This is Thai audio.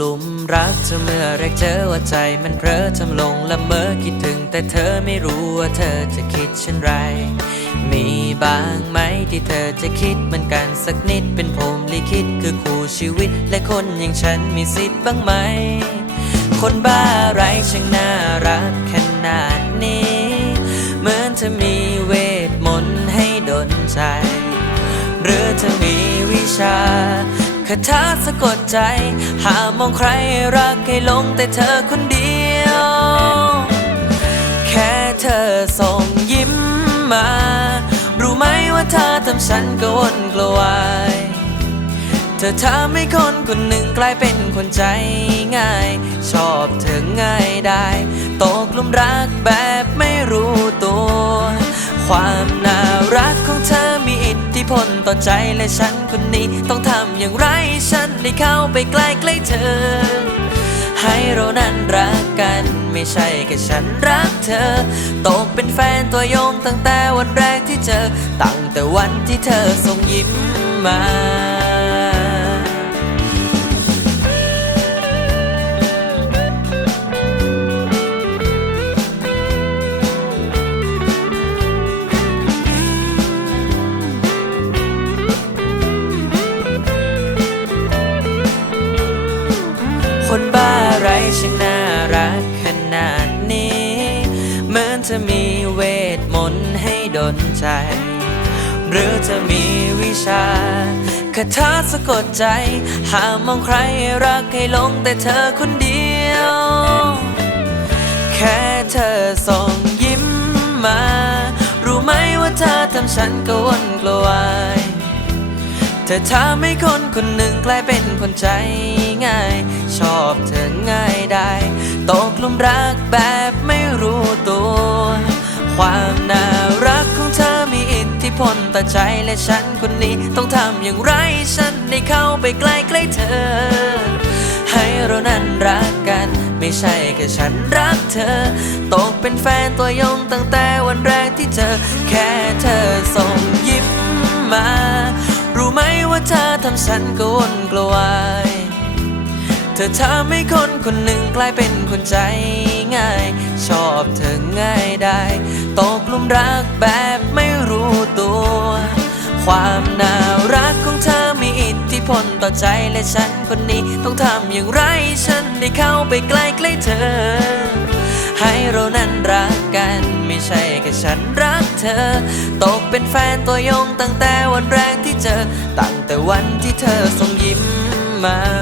หลุมรักเธอเมื่อแรกเจอว่าใจมันเพลอทำลงละเมอคิดถึง แต่เธอไม่รู้ว่าเธอจะคิดเช่นไร มีบางไหมที่เธอจะคิดเหมือนกันสักนิดเป็นผมลิขิตคือคู่ชีวิต และคนอย่างฉันมีสิทธิ์บ้างไหม คนบ้าไรช่างน่ารักขนาดนี้ เหมือนเธอมีเวทมนต์ให้ดนใจ หรือเธอมีวิชา คาถาสะกดใจ หามองใครรักให้ลงแต่เธอคนเดียว แค่เธอส่งยิ้มมา รู้ไหมว่าเธอทำฉันกระวนกระวายเธอทำให้คนคนหนึ่งกลายเป็นคนใจง่าย ชอบเธอง่ายได้ตกหลุมรักแบบไม่รู้ตัว ความน่า พลต่อใจและฉันคนนี้ ต้องทำอย่างไรฉันได้เข้าไปใกล้ใกล้เธอ ให้เรานั้นรักกัน ไม่ใช่แค่ฉันรักเธอ ตกเป็นแฟนตัวยงตั้งแต่วันแรกที่เจอ ตั้งแต่วันที่เธอส่งยิ้มมา ช่างน่ารักขนาดนี้ เหมือนเธอมีเวทมนต์ให้ดนใจ หรือเธอมีวิชาคาถาสะกดใจ หามองใครรักให้หลงแต่เธอคนเดียว แค่เธอส่งยิ้มมา รู้ไหมว่าเธอทำฉันกวนกระวายเธอทำให้คนคนหนึ่งกลายเป็นคนใจง่าย ชอบเธอง่าย ตกหลุมรักแบบไม่รู้ตัว ความน่ารักของเธอมีอิทธิพลต่อใจและฉันคนนี้ ต้องทำอย่างไรฉันได้เข้าไปใกล้ใกล้เธอ ให้เรานั้นรักกัน ไม่ใช่แค่ฉันรักเธอ ตกเป็นแฟนตัวยงตั้งแต่วันแรกที่เจอ แค่เธอส่งยิ้มมา รู้ไหมว่าเธอทำฉันกระวนกระวาย ธอทำให้คนคนหนึ่งกลายเป็นคนใจง่าย ชอบเธอง่ายได้ตกหลุมรักแบบไม่รู้ตัว ความน่ารักของเธอมีอิทธิพลต่อใจและฉันคนนี้ต้องทำอย่างไรฉันได้เข้าไปใกล้ใกล้เธอ ให้เรานั้นรักกันไม่ใช่แค่ฉันรักเธอ ตกเป็นแฟนตัวยงตั้งแต่วันแรกที่เจอ ตั้งแต่วันที่เธอส่งยิ้มมา